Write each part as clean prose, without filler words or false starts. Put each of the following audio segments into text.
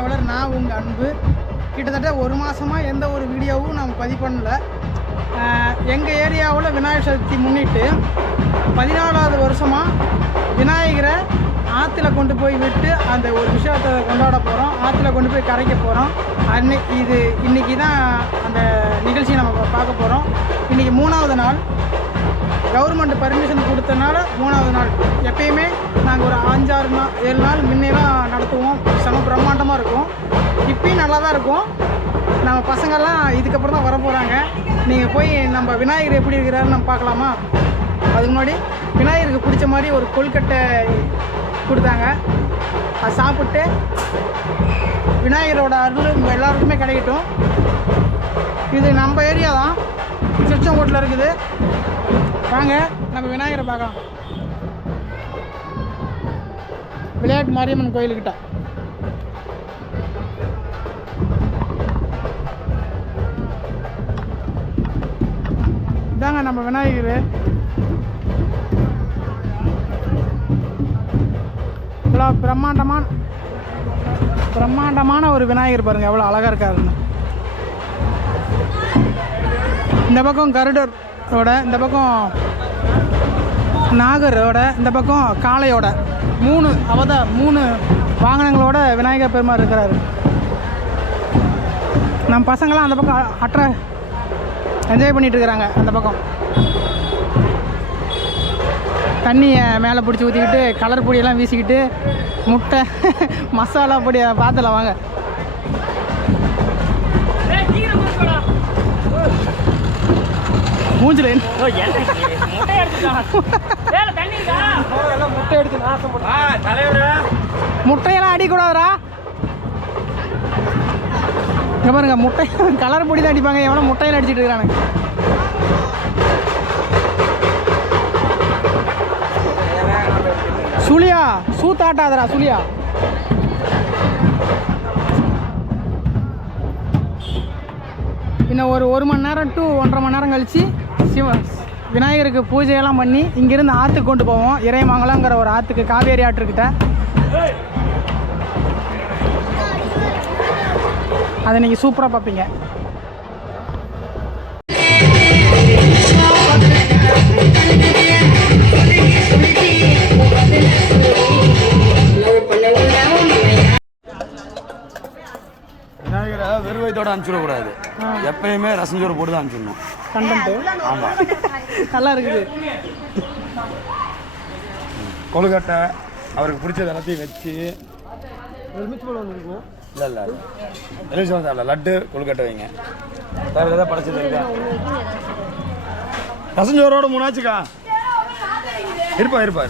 Traveller. நான் உங்கள் அன்பு. கிட்டத்தட்ட ஒரு மாதமாக எந்த ஒரு வீடியோவும் நம்ம பதிவு பண்ணல. எங்கள் ஏரியாவில் விநாயகர் சதுர்த்தி முன்னிட்டு 14வது வருஷமாக விநாயகரை ஆற்றுல கொண்டு போய் விட்டு அந்த ஒரு விஷயத்தை கொண்டாட போகிறோம். ஆற்றுல கொண்டு போய் கரைக்க போகிறோம். இன்றைக்கி தான் அந்த நிகழ்ச்சியை நம்ம பார்க்க போகிறோம். இன்றைக்கி 3வது நாள். கவர்மெண்ட் பர்மிஷன் கொடுத்தனால 3வது நாள். எப்பயுமே நாங்கள் ஒரு 5-6 நாள் 7 நாள் முன்னேலாம் நடத்துவோம். செம பிரம்மாண்டமாக இருக்கும். இப்பயும் நல்லா தான் இருக்கும். நம்ம பசங்கள்லாம் இதுக்கப்புறம் தான் வர போகிறாங்க. நீங்கள் போய் நம்ம விநாயகர் எப்படி இருக்கிறாருன்னு நம்ம பார்க்கலாமா? அதுக்கு முன்னாடி விநாயகருக்கு பிடிச்ச மாதிரி ஒரு கொழுக்கட்டை கொடுத்தாங்க. அதை சாப்பிட்டு விநாயகரோட அருள் எல்லாருக்குமே கிடைக்கட்டும். இது நம்ம ஏரியா தான், திருச்செங்கோட்டில் இருக்குது. வாங்க நம்ம விநாயகரை பார்க்கலாம். விளையாட்டு மாரியம்மன் கோயிலுக்கிட்ட இதாங்க நம்ம விநாயகர். இவ்வளோ பிரம்மாண்டமான ஒரு விநாயகர் பாருங்கள், எவ்வளோ அழகாக இருக்காருன்னு. இந்த பக்கம் கருடரோட, இந்த பக்கம் நாகரோட, இந்த பக்கம் காளையோட 3 வாகனங்களோட விநாயகர் பெருமாள் இருக்கிறாரு. நம்ம பசங்களாம் அந்த பக்கம் என்ஜாய் பண்ணிகிட்டு இருக்கிறாங்க. அந்த பக்கம் தண்ணியை மேலே பிடிச்சி ஊற்றிக்கிட்டு கலர் பொடியெல்லாம் வீசிக்கிட்டு முட்டை மசாலா பொடியை பார்த்துல வாங்க. மூஞ்சில் முட்டையெல்லாம் அடிக்கூடாதுரா. இங்கே பாருங்க, முட்டை கலர் பொடி தான் அடிப்பாங்க. எவ்வளோ முட்டையெல்லாம் அடிச்சுட்டு இருக்கிறானுங்க. சுழியா சூத்தாட்டாதரா சுழியா. இன்னும் ஒரு 1 மணி நேரம் to 1.5 மணி நேரம் கழித்து விநாயகருக்கு பூஜையெல்லாம் பண்ணி இங்கேருந்து ஆற்றுக்கு கொண்டு போவோம். இறைமங்கலங்கிற ஒரு ஆற்றுக்கு, காவேரி ஆற்றுக்கிட்ட. அதை நீங்கள் சூப்பராக பார்ப்பீங்க. விநாயகரை வெறும் வயிற்றோடு அனுப்பிச்சிடக்கூடாது. எப்பயுமே ரசஞ்சோறு போட்டு தான் அனுப்பிச்சிடணும். கண்டென்ட் ஆமாம், நல்லா இருக்குது. கொழுக்கட்டை அவருக்கு பிடிச்சது எல்லாத்தையும் வச்சு இருக்கும். இல்லை எலுமிச்சம் சாப்பிடல, லட்டு கொழுக்கட்டை வைங்க. வேறு எதாவது படைச்சது இருக்கா? ரசஞ்சோரோட 3 ஆச்சுக்கா. இருப்பா.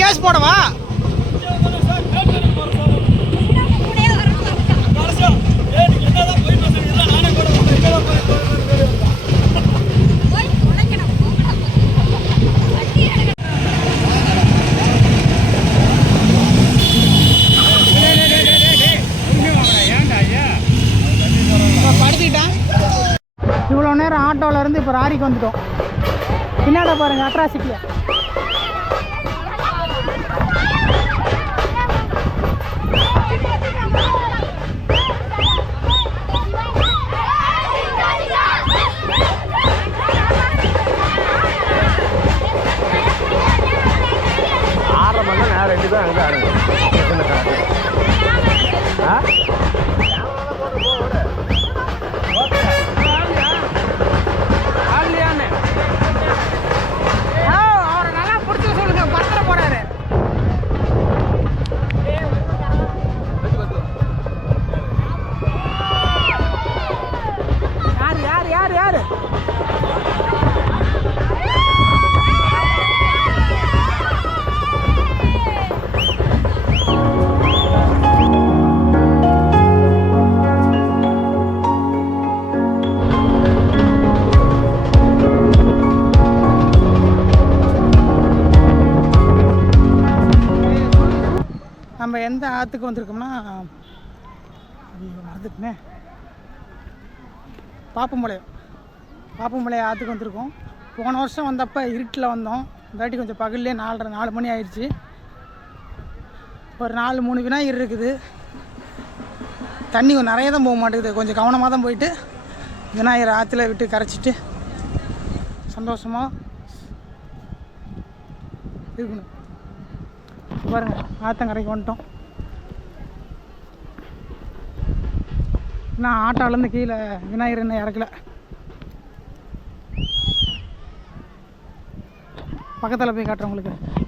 கேஸ் போடவா? இவ்வளோ நேரம் ஆட்டோவில் இருந்து இப்போ ராரிக்கு வந்துட்டோம். பின்னாடி பாருங்கள் அட்ராசிட்டியை. ஆரம்பம் நேரம் 2 தான் அங்கே ஆடுங்க. அவரை நல்லா பிடிச்சி சொல்லுங்க, பத்திர போறாரு. யாரு யாரு யாரு யாரு? நம்ம எந்த ஆற்றுக்கு வந்திருக்கோம்னா, மறந்துட்டுனே, பாப்பம்பாளையம் ஆற்றுக்கு வந்திருக்கோம். போன வருஷம் வந்தப்போ இருட்டில் வந்தோம். இந்த வாட்டி கொஞ்சம் பகல்லே 4 மணி ஆயிடுச்சு. ஒரு 4-3 விநாயகர் இருக்குது. தண்ணி நிறைய தான் போக மாட்டேங்குது. கொஞ்சம் கவனமாக தான் போயிட்டு விநாயகர் ஆற்றுல விட்டு கரைச்சிட்டு சந்தோஷமாக இருக்கணும். பாருங்க, ஆற்றங்கரைக்கு வந்துட்டோம். நான் ஆட்டோலேருந்து கீழே விநாயகர் என்ன இறக்கல. பக்கத்தில் போய் காட்டுறேன் உங்களுக்கு.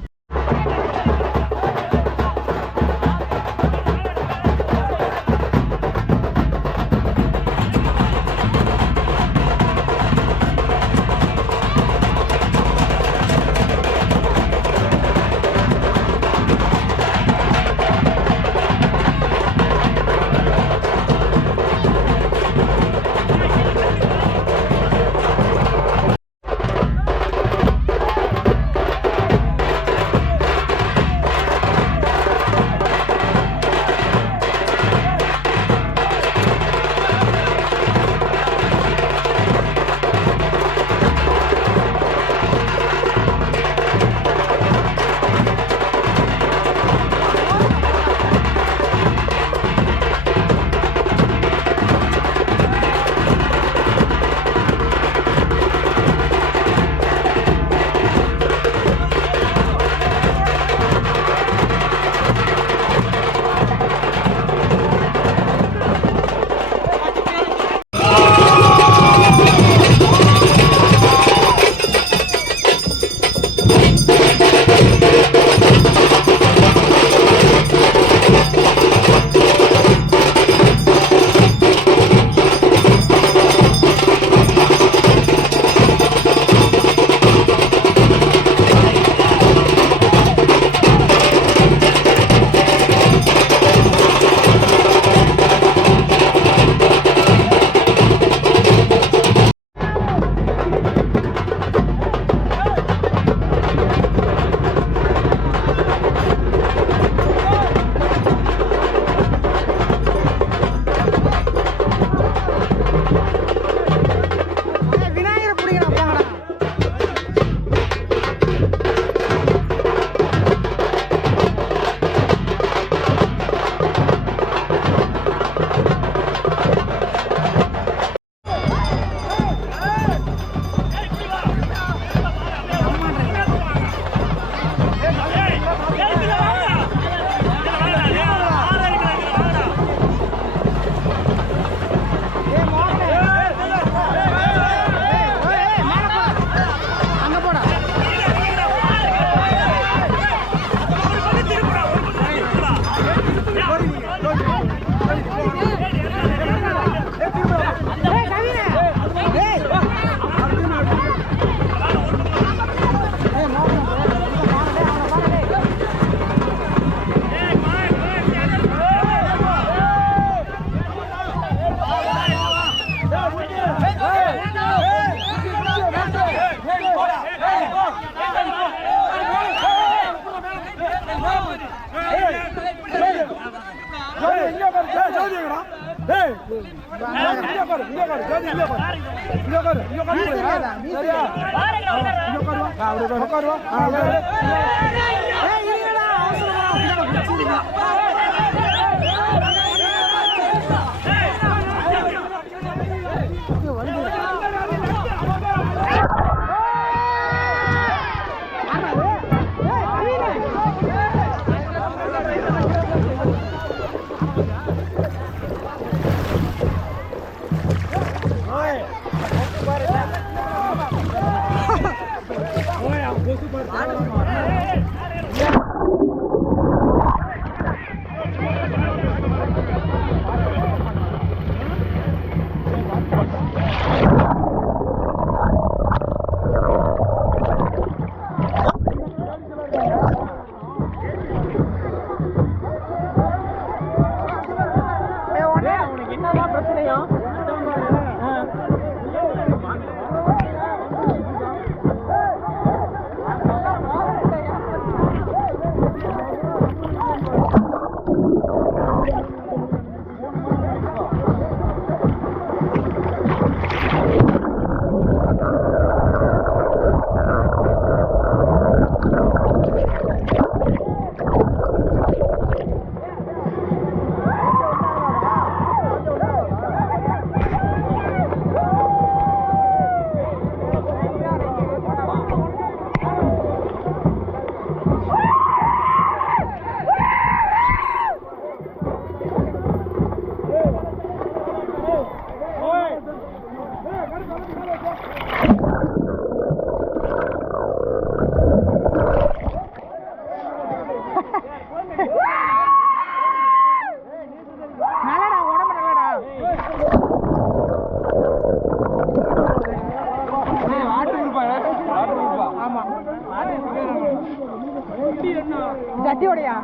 ஜட்டியோடையா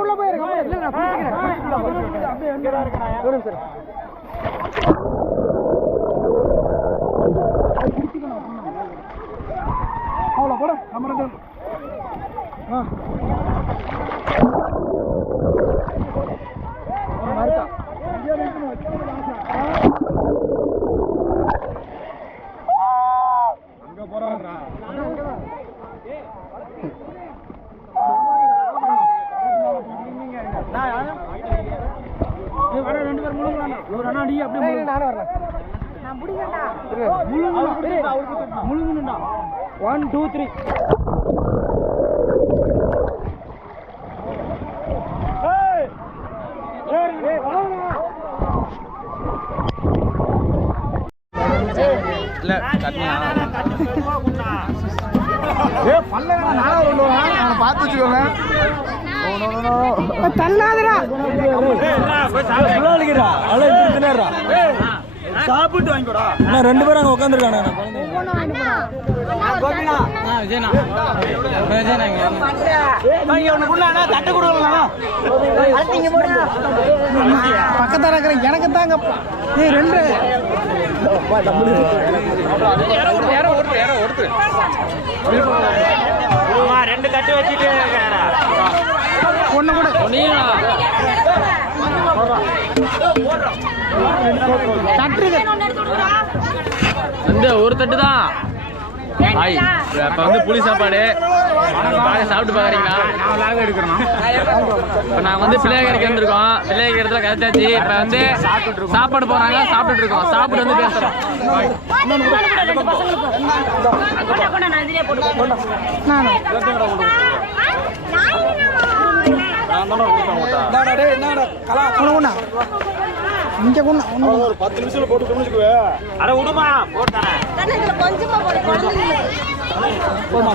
உள்ள போயிருக்கேன் அவ்வளோ போட நம்ம ரெண்டு அங்க போறாங்க ரெண்டு பேர் முழுங்கலாம் ஒரு அண்ணா அடி அப்படியே நானும் வரல நான் முடிங்கடா முழுங்கணும்டா 1 2 3 ஏய் ஏய் வாடா இல்ல கட்னியா ஏய் பல்லங்க நாளா வருவா நான் பார்த்து வெச்சுக்கோங்க தள்ளாதடா போய் சாப்பிடுறா அல தின்னறா ஏய் சாப்பிட்டு வாங்கிடா நான் ரெண்டு பேரும் அங்க உட்கார்ந்திருக்கானே நான் கோபினா விஜயனா வாங்க உனக்கு குண்ணா தட்டு கொடுங்கண்ணா அடிங்க போடுங்க பக்கத்துல இருக்கிற எனக்கு தாங்க ஏய் ரெண்டு யாரோ ஓடுது ஆமா ரெண்டு தட்டு வச்சிட்டு ஒண்ணு கூட ஒண்ணியா அந்த ஒரு தட்டு தான் இப்ப வந்து புளி சாப்பாடு சாப்பிட்டு பாக்குறீங்களா நான் எடுக்கிறோம் இப்ப நான் வந்து பிள்ளையாருக்கு வந்திருக்கோம் பிள்ளையாக்கிறதுல கதைச்சாச்சு இப்ப வந்து சாப்பாடு போறாங்க சாப்பிட்டு இருக்கோம் சாப்பிட்டு வந்து பேசுறோம் இங்க கொண்டு ஒரு 10 நிமிஷத்துல போட்டு குடிச்சுக்குவே அட விடுமா போட்டானே தண்ணீல கொஞ்சமா போடு குழந்தைங்க போமா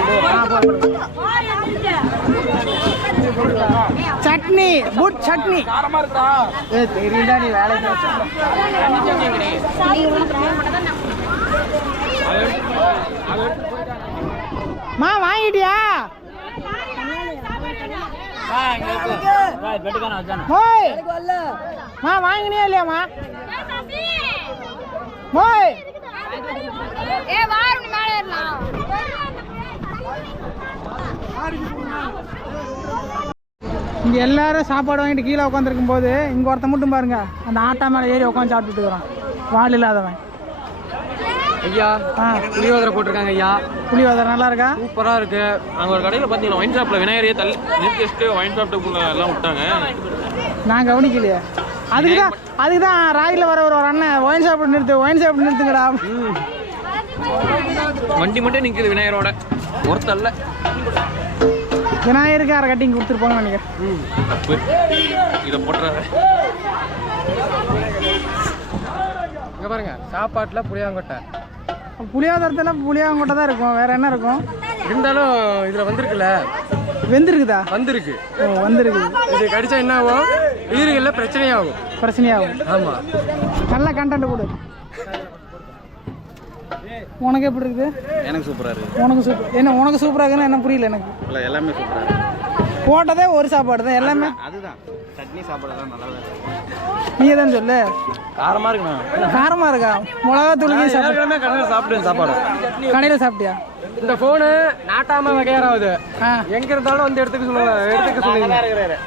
சட்னி குட் சட்னி காரமா இருக்குடா ஏய் தெரியடா நீ வேலை மா வாங்கிட்டியா வாங்கினியா இல்லையாமா இங்கே எல்லாரும் சாப்பாடு வாங்கிட்டு கீழே உட்காந்துருக்கும் போது இங்கே ஒருத்த மட்டும் பாருங்க அந்த ஆட்டா மேலே ஏறி உட்காந்து சாப்பிட்டுட்டு இருக்கிறான் வால் இல்லாதவன். ஐயா புளியோதரை போட்டிருக்காங்க ஐயா. புளியோதரை நல்லா இருக்கா? சூப்பராக இருக்கு. நாங்கள் ஒரு கடையில் பார்த்தீங்கன்னா ஒயின் ஷாப்பில் விநாயகரையே நிறுத்தி வச்சுட்டு ஒயின் ஷாப்புக்குள்ள எல்லாம் விட்டாங்க. நான் கவனிக்கலையே. அதுக்கு தான் ராயில் வர ஒரு அண்ணன் ஒயின் ஷாப் நிறுத்துங்கடா. வண்டி மட்டும் நிற்குது விநாயகரோட ஒருத்தல்ல. விநாயகருக்கு அரை கட்டிங் கொடுத்துருப்பாங்கன்னு நினைக்கிறேன். தப்பு இதை போட்டுறாரு. இங்கே பாருங்க சாப்பாட்டில் புளியாங்கொட்டை. புளியோதரத்தில் புளியாங்கொட்டை தான் இருக்கும், வேற என்ன இருக்கும்? இருந்தாலும் இதில் வந்திருக்குல்ல. வெந்திருக்குதா? வந்திருக்கு. ஓ வந்திருக்கு. இது கடிச்சா என்ன ஆகும்? ஈறுகளில் பிரச்சனையாகும். ஆமாம். நல்ல கண்டென்ட் கொடு. உனக்கு எப்படி இருக்குது? எனக்கு சூப்பராக இருக்குது. உனக்கு சூப்பர் என்ன? உனக்கு சூப்பராக இருக்குன்னு என்ன புரியல எனக்கு. இல்லை எல்லாமே சூப்பராக இருக்குது. போட்டதே ஒரு சாப்பாடு தான் எல்லாமே. அதுதான் சட்னி சாப்பாடு தான் நல்லா இருக்கு. நீ தான் சொல்லு. காரமாக இருக்குண்ணா. காரமாக இருக்கா? மிளகா தூளுக்கு கடையில் சாப்பிட்டு சாப்பாடு கடையில் சாப்பிட்டியா? இந்த ஃபோனு நாட்டாம வகையாராவது எங்க இருந்தாலும் வந்து எடுத்துக்க சொல்லுங்க.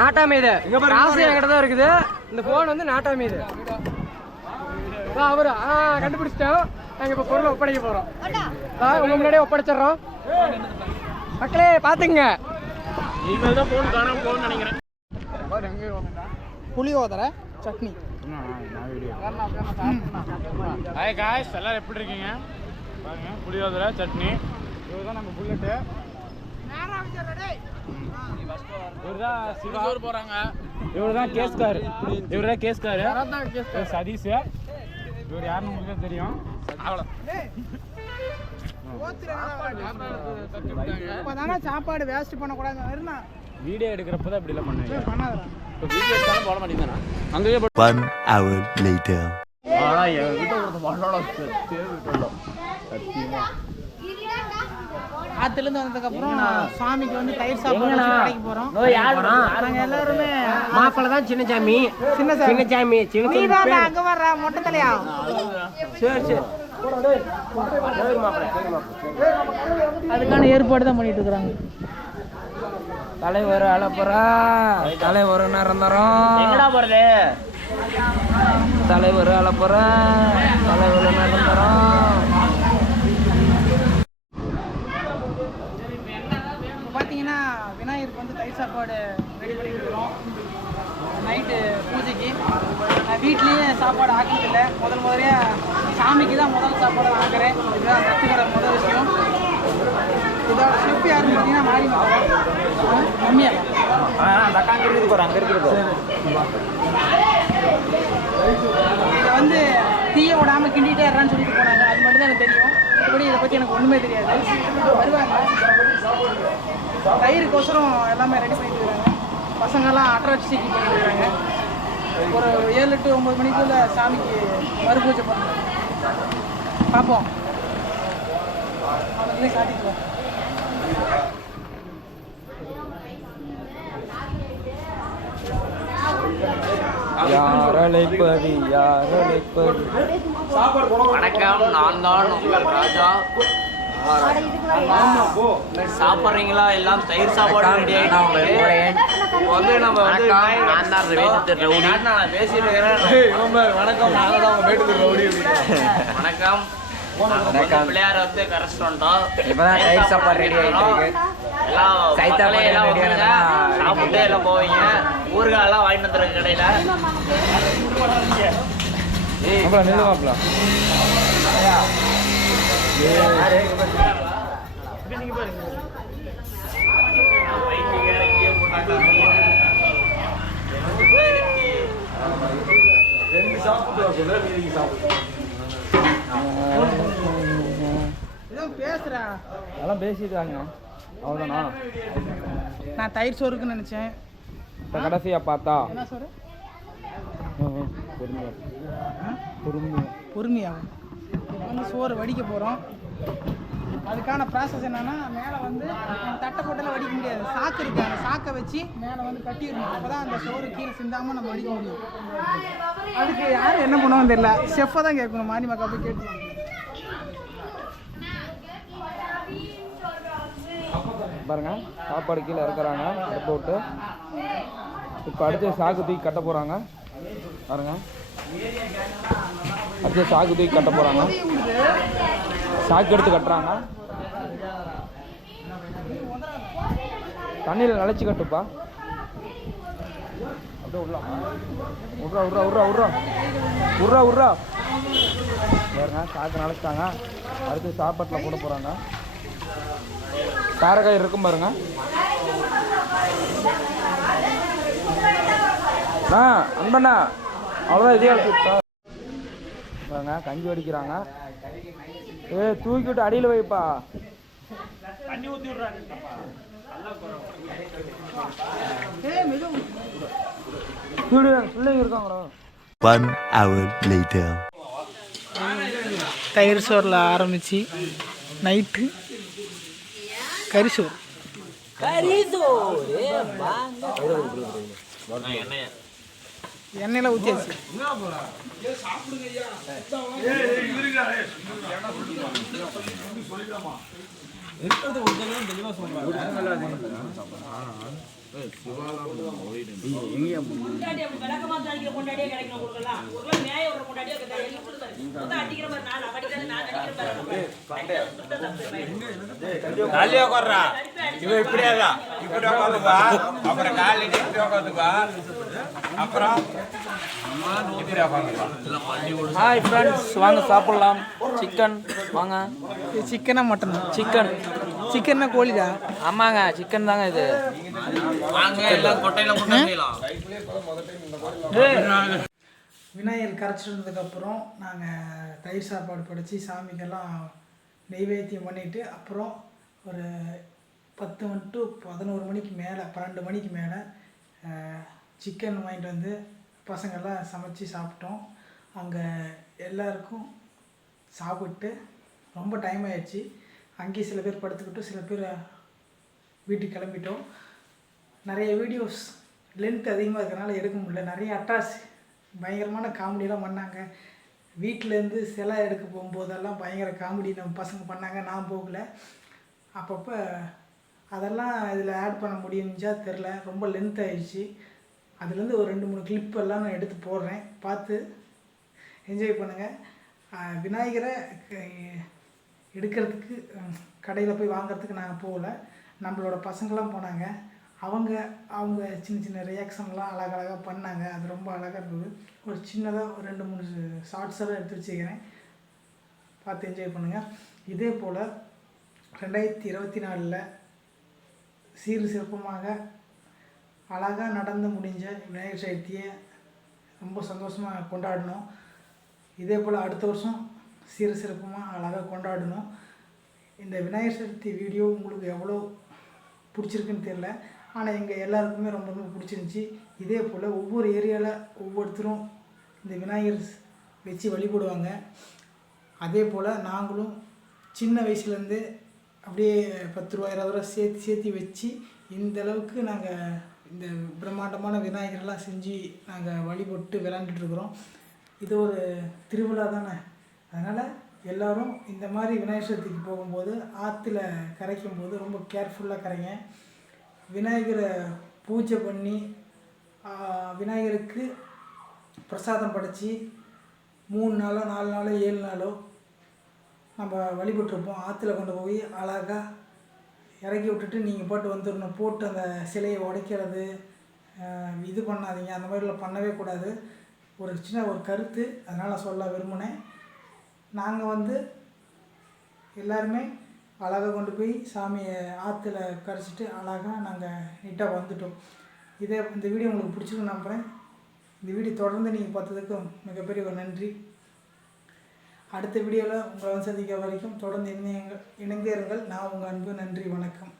நாட்டாமை இது காசு என்கிட்ட தான் இருக்குது. இந்த ஃபோன் வந்து நாட்டாமை இது. அவரு கண்டுபிடிச்சிட்டோம். நாங்கள் இப்போ பொருளை ஒப்படைக்க போகிறோம். உங்க முன்னாடியே ஒப்படைச்சிடுறோம். மக்களே பார்த்துங்க. இனிமேல் தான் ஃபோன் காணாமல் போகணும்னு நினைக்கிறேன். புளியோதரை சட்னி. ஹாய் காய்ஸ், எல்லாரும் எப்படி இருக்கீங்க? பாருங்க புளியோதரை சட்னி. இதுதான் நம்ம புல்லட்டு. இவர் போறாங்க. இவர் தான் கேஸ்கார். சதீஷ். இவர் யாருன்னு உங்களுக்கு தெரியும். சாப்பாடு வேஸ்ட் பண்ணக்கூடாது. வீடியோ எடுக்கிறப்பதான் இப்படி எல்லாம் பண்ணுவீங்க. பண்ணாதா? வீடியோ எடுத்தாலும் போட மாட்டேங்கிறேன். அங்கேயே 1 hour later. ஆத்துலேருந்து வந்ததுக்கப்புறம் சுவாமிக்கு வந்து தயிர் சாப்பாடு கடைக்கு போகிறோம். நாங்கள் எல்லாருமே மாப்பிள்ள தான் சின்னசாமி. அங்கே வர்ற மொட்டை தலையா? சரி அதுக்கான ஏற்பாடு தான் பண்ணிட்டு இருக்கிறாங்க. தலைவர் அழப்புறா. தலைவர் நிரந்தரம். எங்கடா போறது? தலைவர் அழப்புறா. தலைவர் நிரந்தரம். பார்த்தீங்கன்னா விநாயகருக்கு வந்து தயிர் சாப்பாடு ரெடி பண்ணிட்டு இருக்கிறோம் நைட்டு பூஜைக்கு. நான் வீட்லேயே சாப்பாடு ஆக்கிட்டில்லை. முதல்ல சாமிக்கு தான் முதல் சாப்பாடு ஆக்குறேன். இதுதான் கற்றுக்கிற முதல் விஷயம். இதோட ஷெஃப் யாருன்னு பார்த்தீங்கன்னா மாறி மம்மியா. இதை வந்து தீய விடாமல் கிண்டிகிட்டே இருறான்னு சொல்லிட்டு போனாங்க. அது மட்டும் தான் எனக்கு தெரியும். இப்படி இதை பற்றி எனக்கு ஒன்றுமே தெரியாது. வருவாங்க தயிருக்கோசரம் எல்லாமே ரெடி பண்ணிட்டு இருக்காங்க. பசங்கள்லாம் அட்ராக்சிட்டி பண்ணிட்டு இருக்காங்க. ஒரு 7 to 9 மணிக்குள்ள சாமிக்கு மறு பூஜை பண்ணுவோம். பார்ப்போம். அவங்களே காட்டிக்குவோம். வணக்கம், நான் தான் உங்கள் ராஜா. சாப்பிட்றீங்களா? எல்லாம் தயிர் சாப்பாடு ரெடி ஆகிட்டு வந்து நம்ம வந்து நான் தான் பேசிட்டு இருக்கிறேன். வணக்கம், நாங்கள் தான் உங்க வீட்டுக்கு ரவுடி. வணக்கம். பிள்ளையார் வந்து ரெஸ்டாரண்டோம். இப்பதான் தயிர் சாப்பாடு ரெடி ஆகிட்டு சாப்பிட்டு எல்லாம் போவீங்க. ஊறுகாய் எல்லாம் வாங்கிட்டு வந்துருங்க கடையில. பேசுறேன். அதெல்லாம் பேசிட்டாங்க. அவ்வளோதானா? நான் தயிர் சோறுக்குன்னு நினச்சேன். இப்போ கடைசியாக பார்த்தா என்ன சோறு? பொறுமையாகும். வந்து சோறு வடிக்க போகிறோம். அதுக்கான ப்ராசஸ் என்னென்னா, மேலே வந்து தட்டை போட்டெல்லாம் வடிக்க முடியாது. சாக்கு இருக்குது. அந்த சாக்கை வச்சு மேலே வந்து கட்டிடணும். அப்போ தான் அந்த சோறு கீழே சிந்தாமல் நம்ம வடிக்க முடியும். அதுக்கு யாரும் என்ன பண்ணுவோம் தெரியல. ஷெஃப்பை தான் கேட்கணும். மாறி மக்கா போய் கேட்டு பாருங்க சாப்பாடு கீழே இறக்குறாங்க அடுப்பு விட்டு. இப்போ அடுத்து சாக்கு தூக்கி கட்ட போகிறாங்க பாருங்க. அடுத்து சாக்கு தூக்கி கட்ட போகிறாங்க. சாக்கு எடுத்து கட்டுறாங்க. தண்ணியில் நினச்சி கட்டுப்பா. அப்படியே விட்றா பாருங்க. சாக்கு நினச்சிட்டாங்க. அடுத்து சாப்பாட்டில் போட போகிறாங்க. காரக்காய் இருக்கும் பாருங்க. அன்பண்ணா அவ்வளோதான் இதே பாருங்க. கஞ்சி வடிக்கிறாங்க. தூக்கி விட்டு அடியில் வைப்பா. பிள்ளைங்க இருக்காங்களோ. 1 hour later. தயிர் சோறில் ஆரம்பித்து நைட்டு கறிசோறு. எண்ணெயில் ஊற்றியாச்சு. ஹாய் ஃப்ரெண்ட்ஸ், வாங்க சாப்பிடலாம். சிக்கன் வாங்க. சிக்கனா மட்டனா? சிக்கன். சிக்கன்னா கோழிதா? ஆமாங்க, சிக்கன் தாங்க இது. விநாயகர் கரைச்சிட்டு வந்ததுக்கப்புறம் நாங்கள் தயிர் சாப்பாடு படைச்சி சாமிக்கெல்லாம் நெய்வேத்தியம் பண்ணிவிட்டு அப்புறம் ஒரு 10 to 11 மணிக்கு மேலே 12 மணிக்கு மேலே சிக்கன் வாங்கிட்டு வந்து பசங்கள்லாம் சமைச்சு சாப்பிட்டோம். அங்கே எல்லாருக்கும் சாப்பிட்டு ரொம்ப டைம் ஆயிடுச்சு. அங்கேயே சில பேர் படுத்துக்கிட்டோம், சில பேர் வீட்டுக்கு கிளம்பிட்டோம். நிறைய வீடியோஸ் லென்த் அதிகமாக இருக்கிறனால எடுக்க முடியல. நிறைய அட்டாச் பயங்கரமான காமெடியெல்லாம் பண்ணாங்க. வீட்டிலேருந்து சிலை எடுக்க போகும்போதெல்லாம் பயங்கர காமெடி நம்ம பசங்க பண்ணாங்க. நான் போகல. அப்பப்போ அதெல்லாம் இதில் ஆட் பண்ண முடியுஞ்சா தெரில, ரொம்ப லென்த் ஆகிடுச்சு. அதுலேருந்து ஒரு 2-3 கிளிப்பெல்லாம் நான் எடுத்து போடுறேன், பார்த்து என்ஜாய் பண்ணுங்கள். விநாயகரை எடுக்கிறதுக்கு கடையில் போய் வாங்கிறதுக்கு நாங்கள் போகல, நம்மளோட பசங்களாம் போனாங்க. அவங்க சின்ன சின்ன ரியாக்ஷன்லாம் அழகழகாக பண்ணாங்க. அது ரொம்ப அழகாக இருந்தது. ஒரு சின்னதாக ஒரு 2-3 ஷார்ட்ஸெல்லாம் எடுத்து வச்சுக்கிறேன், பார்த்து என்ஜாய் பண்ணுங்கள். இதே போல் 2024 சீர் சிறப்பமாக அழகாக நடந்து முடிஞ்ச விநாயகர் சதுர்த்தியை ரொம்ப சந்தோஷமாக கொண்டாடணும். இதே போல் அடுத்த வருஷம் சீர் சிறப்பமாக அழகாக கொண்டாடணும். இந்த விநாயகர் சதுர்த்தி வீடியோ உங்களுக்கு எவ்வளோ பிடிச்சிருக்குன்னு தெரியல, ஆனால் எங்கள் எல்லாருக்குமே ரொம்ப ரொம்ப பிடிச்சிருந்துச்சி. இதே போல் ஒவ்வொரு ஏரியாவில் ஒவ்வொருத்தரும் இந்த விநாயகர் வச்சு வழிபடுவாங்க. அதே போல் நாங்களும் சின்ன வயசுலேருந்து அப்படியே 10 ரூபா 20 ரூபா சேர்த்து வச்சு இந்தளவுக்கு நாங்கள் இந்த பிரம்மாண்டமான விநாயகரெல்லாம் செஞ்சு நாங்கள் வழிபட்டு விளாண்டுட்ருக்குறோம். இது ஒரு திருவிழா தானே, அதனால் எல்லோரும் இந்த மாதிரி விநாயகர் சதுர்த்திக்கு போகும்போது ஆற்றுல கரைக்கும் போது ரொம்ப கேர்ஃபுல்லாக கரைங்க. விநாயகரை பூஜை பண்ணி விநாயகருக்கு பிரசாதம் படைச்சி 3 நாளோ 4 நாளோ 7 நாளோ நம்ம வழிபட்டுருப்போம். ஆற்றுல கொண்டு போய் அழகாக இறக்கி விட்டுட்டு நீங்கள் போட்டு வந்துடணும். போட்டு அந்த சிலையை உடைக்கிறது இது பண்ணாதீங்க, அந்த மாதிரிலாம் பண்ணவே கூடாது. ஒரு சின்ன ஒரு கருத்து, அதனால் சொல்ல விரும்பினேன். நாங்கள் எல்லாருமே அழகாக கொண்டு போய் சாமியை ஆற்றுல கரைச்சிட்டு அழகாக நாங்கள் நீட்டாக வந்துட்டோம். இந்த வீடியோ உங்களுக்கு பிடிச்சிருக்குன்னு நம்புகிறேன். இந்த வீடியோ தொடர்ந்து நீங்கள் பார்த்ததுக்கு மிகப்பெரிய ஒரு நன்றி. அடுத்த வீடியோவில் உங்களை சந்திக்க வரைக்கும் தொடர்ந்து இணைந்தே இருங்கள். நான் உங்கள் அன்பு. நன்றி, வணக்கம்.